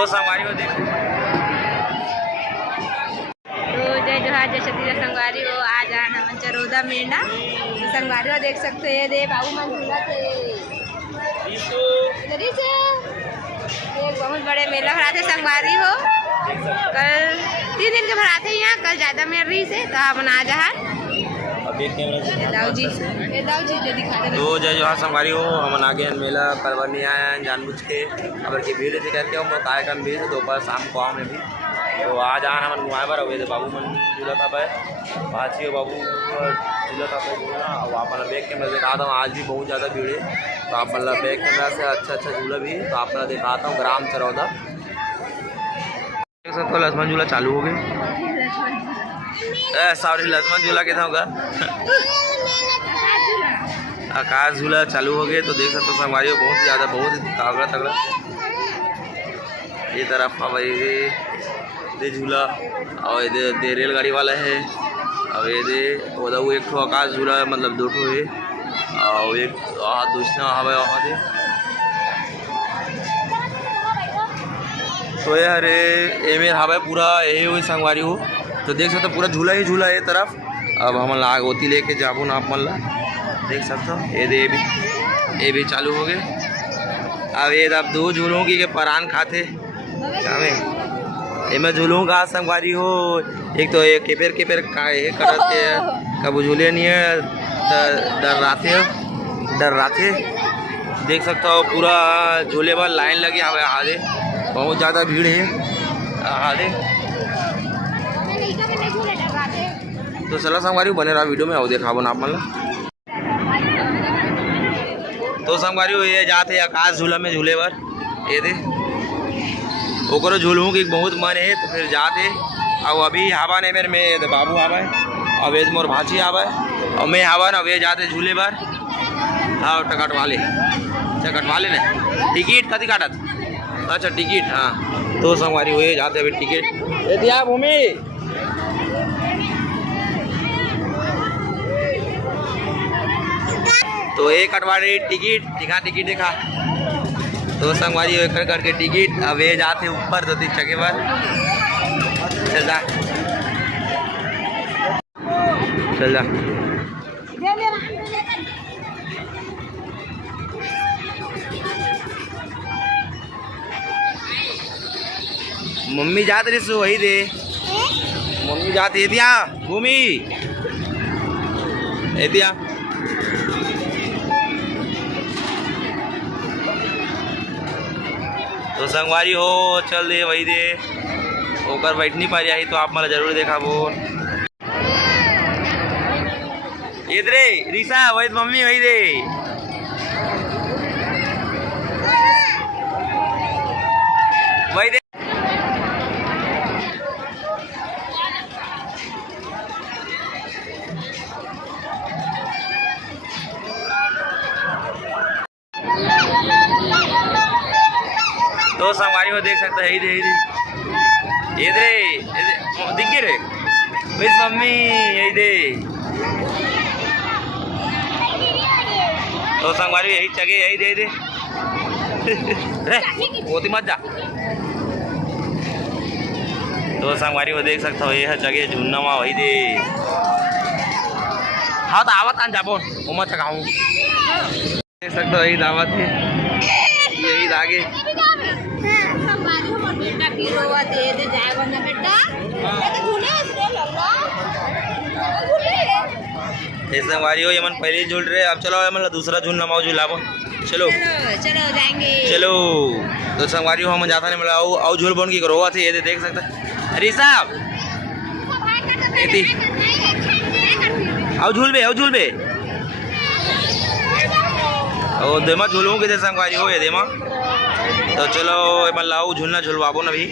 तो संगवारी हो देख तो जय जोहार जय छत्तीसगढ़ संगवारी हो। आज आन हमन चरोदा मेला तो संगवारी हो देख सकते हैं। दे बाबू मन झूला थे इधर से एक बहुत बड़े मेला भराते संगवारी हो। कल 3 दिन के भराते यहाँ, कल ज़्यादा मेल रही से तो अपन आ जहाँ जी जो दिखा दे। तो जय जोहार संगवारी हो। हम आगे मेला करवा नहीं आए हैं जानबूझ के, अगर की भीड़ थी करके हम कार्यक्रम भी दोपहर शाम को में भी। तो आज आन हम घुमाए बार हुए थे बाबू मन झूला था पाची हो बाबू झूला था और आप मतलब बैक कैमरा दिखाता हूँ। आज भी बहुत ज़्यादा भीड़ है तो आप मतलब बैक कैमरा से अच्छा झूला भी तो आप मतलब दिखाता हूँ। ग्राम चरौदा तो लक्ष्मण झूला चालू हो गए। सॉरी लक्ष्मण झूला कहता होगा आकाश झूला चालू हो गए। तो देख सकते हो संगवारी बहुत ज़्यादा बहुत तगड़ा ये तरफ ये झूला और ये रेलगाड़ी वाला है और ये दे एक ठो आकाश झूला मतलब 2 ठो है और एक दूसरा हवा वहाँ दे। तो यार ये मेरा हवा पूरा यही हुई संगवारी हो। तो देख सकते हो पूरा झूला ही झूला है तरफ। अब हम लाग होती लेके जाबो ना आप मन ला देख सकते हो। ये भी चालू हो गए। अब ये अब 2 झूलों की के परान खाते मैं झूलूँ का संगवारी हो। एक तो ये केपेर का ये करते कब झूले नहीं है डर राते देख सकता हो। पूरा झूले पर लाइन लगी हवे आगे बहुत ज़्यादा भीड़ है आगे। तो चलो संगवारी बने रहा वीडियो में आओ देखा बना आप मतलब। तो संगवारी हो ये जाते आकाश झूला में झूले पर ये दे ओकरो झूलूँ की बहुत मन है तो फिर जाते। और अभी हवा ने मेरे में बाबू आवा है और वेद मोर भाची आवा है और मैं आवा ना वे जाते झूले पर। हाँ टिकट वाले ने टिकट कति काटत अच्छा टिकट हाँ। तो संगवारी हुए जाते अभी टिकट दिया भूमि तो एक कटवा रही टिकट दिखा। तो संगवारी करके टिकट अब ये जाते ऊपर 2-3 जगह पर चल जा मम्मी जात रही सो वही दे मम्मी जाते दिया भूमि दिया। तो संगवारी हो चल दे वही दे होकर बैठ नहीं पा रही तो आप मला जरूर देखा बोल इधरे रिसा वही मम्मी वही दे। वही दे तो संगवारी हो देख सकते है इधरे दिख गए रे मिस मम्मी यही दे। तो संगवारी यही जगह यही दे बहुत ही मत जा। तो संगवारी को देख सकते हो यह जगह झूलना में वही दे। हाँ तो आवत आन जाबो उमा चकाऊँ देख सकते हो यही दावत है यही आगे संगवारी हो ये मन पहले झूल रहे अब चलो मतलब दूसरा झूलना माओ झूलाबो चलो जाएंगे चलो। तो संगवारी हो हम जाता नहीं मतलब आओ झूल बोन की करो थे ये देख सकते अरे साहब आओ झूल बे और देमा झूलूँ के संगवारी हो ये देमा। तो चलो मतलब आओ झूलना झुलवाबो ना भी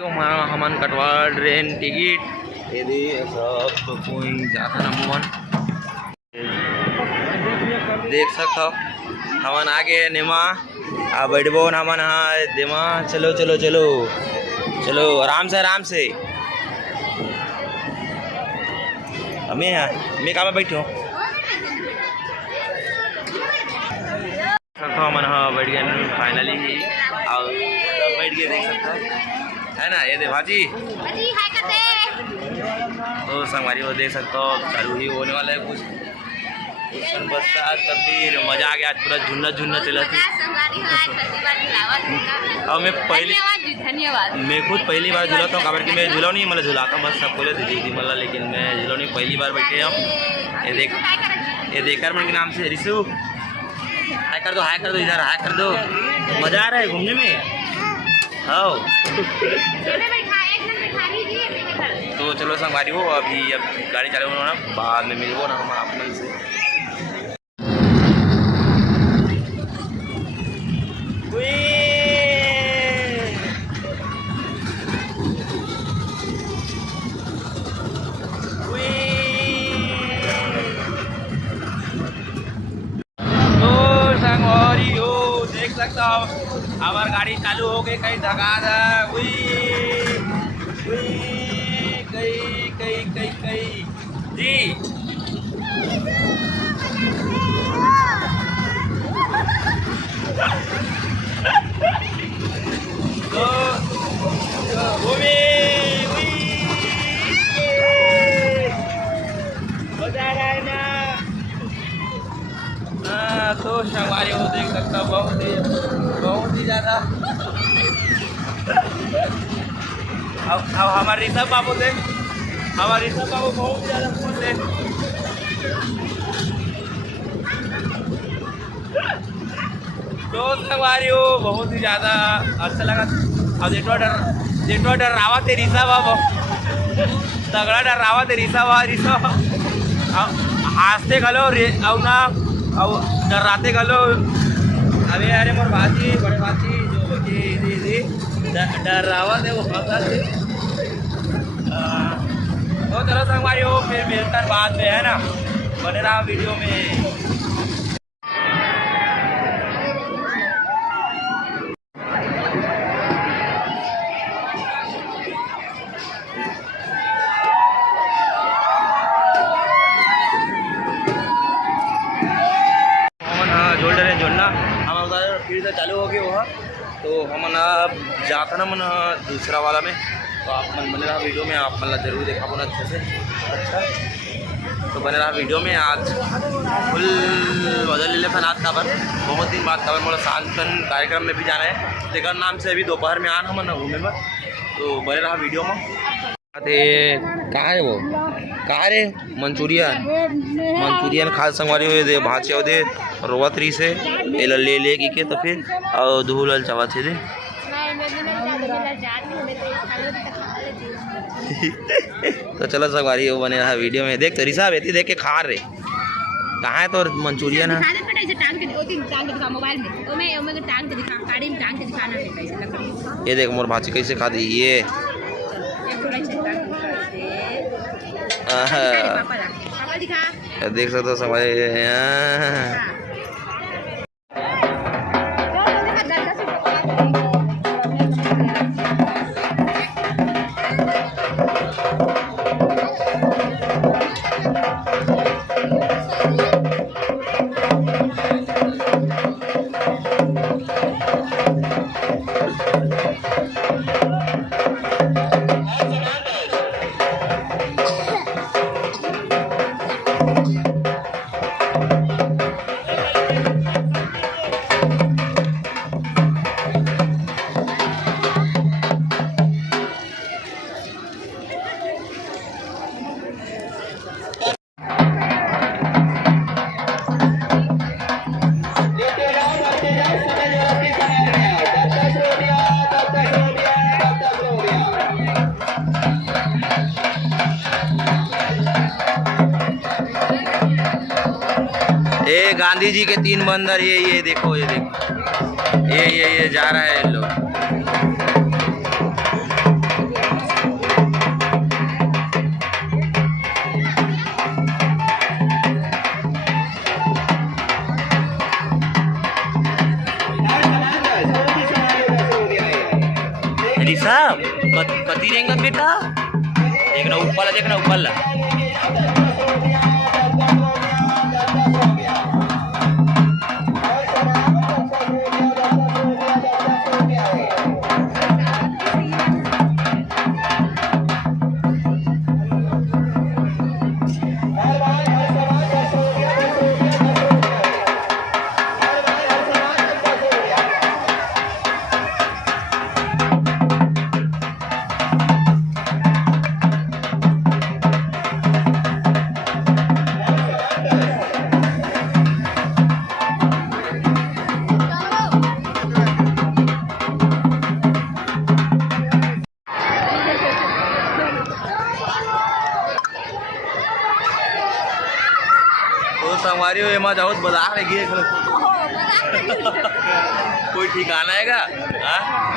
हमन कटवा ट्रेन टिकट यदि सब कोई जाता ना मोहन देख सकते हमन आगे नेमा आ बैठबो हमन हाँ देमा चलो चलो चलो चलो आराम से मैं कहाँ बैठी हूँ हमन हाँ बैठ गए फाइनली बैठ बैठ गए, देख सकते हो, है ना। ये दे भाजी अजी हाय करते। तो संगवारी वो देख सकते हो चालू ही होने वाला है कुछ बरसात, तो फिर मजा आ गया। आज पूरा झुन्ना झुन्ना चला थी। और मैं खुद पहली बार झूलाता हूँ, कि मैं झूला नहीं मतलब झूलाता बस सब बोले दीदी मतलब, लेकिन मैं झूला नहीं पहली बार बैठे हम। ये देखकर मन के नाम से रिशु हाय कर दो, हाय कर दो, इधर हाय कर दो। मजा आ रहा है घूमने में। हाँ तो चलो संगवारी हो, अभी अब गाड़ी चालू होना, बाद में मिलबो ना हम अपन से। हमार गाड़ी चालू हो गई, कहीं धका दा कहीं जी। तो मजा आ रहा है ना। तो संगवारी हो देख सकता बहुत ही ज़्यादा। अब हमारे ऋषभ बाबू थे, हमारे ऋषभ बाबू बहुत ज़्यादा खुश है। तो संगवारी हो बहुत ही ज़्यादा अच्छा लगा। अब जेठवा डरावा थे ऋषभ बाबू, तगड़ा डरावा थे ऋषभ हंसते गलो और ना अब डराते गलो। अबे अरे मोर भाजी बड़े भाजी जो बच्चे डरावा थे वो हंसा थे। तो चलो संगवारी हो फिर मिलता है बाद में, है ना। बने रहा वीडियो में। फिर से चालू हो गए वहाँ, तो हम अब जाता ना मन दूसरा वाला में। तो आप मन बने रहा वीडियो में, आप मतलब जरूर देखा बोला अच्छे से। अच्छा तो बने रहा वीडियो में। आज फुल बदल ले फन आज खबर, बहुत दिन बाद खबर मतलब सांसन कार्यक्रम में भी जाना है। तेकर नाम से अभी दोपहर में आना मन घूमे में, तो बने रहा वीडियो में। कहाँ है वो, कहाँ रे मंचूरियन खा संगवारी हुए दे भात चाव दे रोवत रही से ले के तो फिर और धूल चावत थे दे। तो चलो संगवारी वो बने रहा वीडियो में। देख तो रिसा बेटी देख के खा रहे कहाँ है तो मंचूरियन है। ये देख मोर भाजी कैसे खा दी ये। देख सकते हो समझ। ये गांधी जी के 3 बंदर, ये देखो, ये देखो, ये जा रहा है लोग। साहब कति रेंगत बेटा, देखना ऊपर, देखना ऊपर ला। संगवारी हो एमा जाओ बाजार लगी कोई ठिकाना है का हाँ?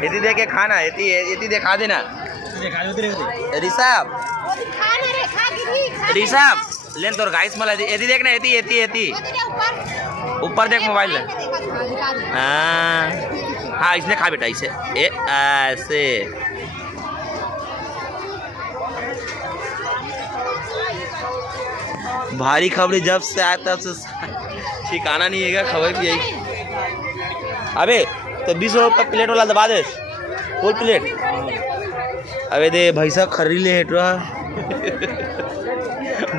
इति दे के खाना इति दिखा देना ऋषभ लेन तोर गाइस मला इति देखना इति ऊपर देख मोबाइल हाँ इसने खा बेटा इसे ऐसे भारी खबरी जब से आया तब से ठिकाना नहीं है खबर की यही अबे तो 20 रुपये प्लेट वाला दबा दे फुल प्लेट अबे दे भैसा खरी ले हेटवा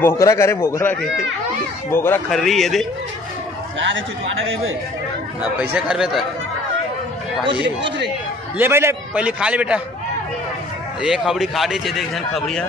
बोकरा करे बोकरा खर्री है दे पैसे करबे तो ले भाई ले पहले खा ले बेटा एक खबड़ी खा दे देख खबड़िया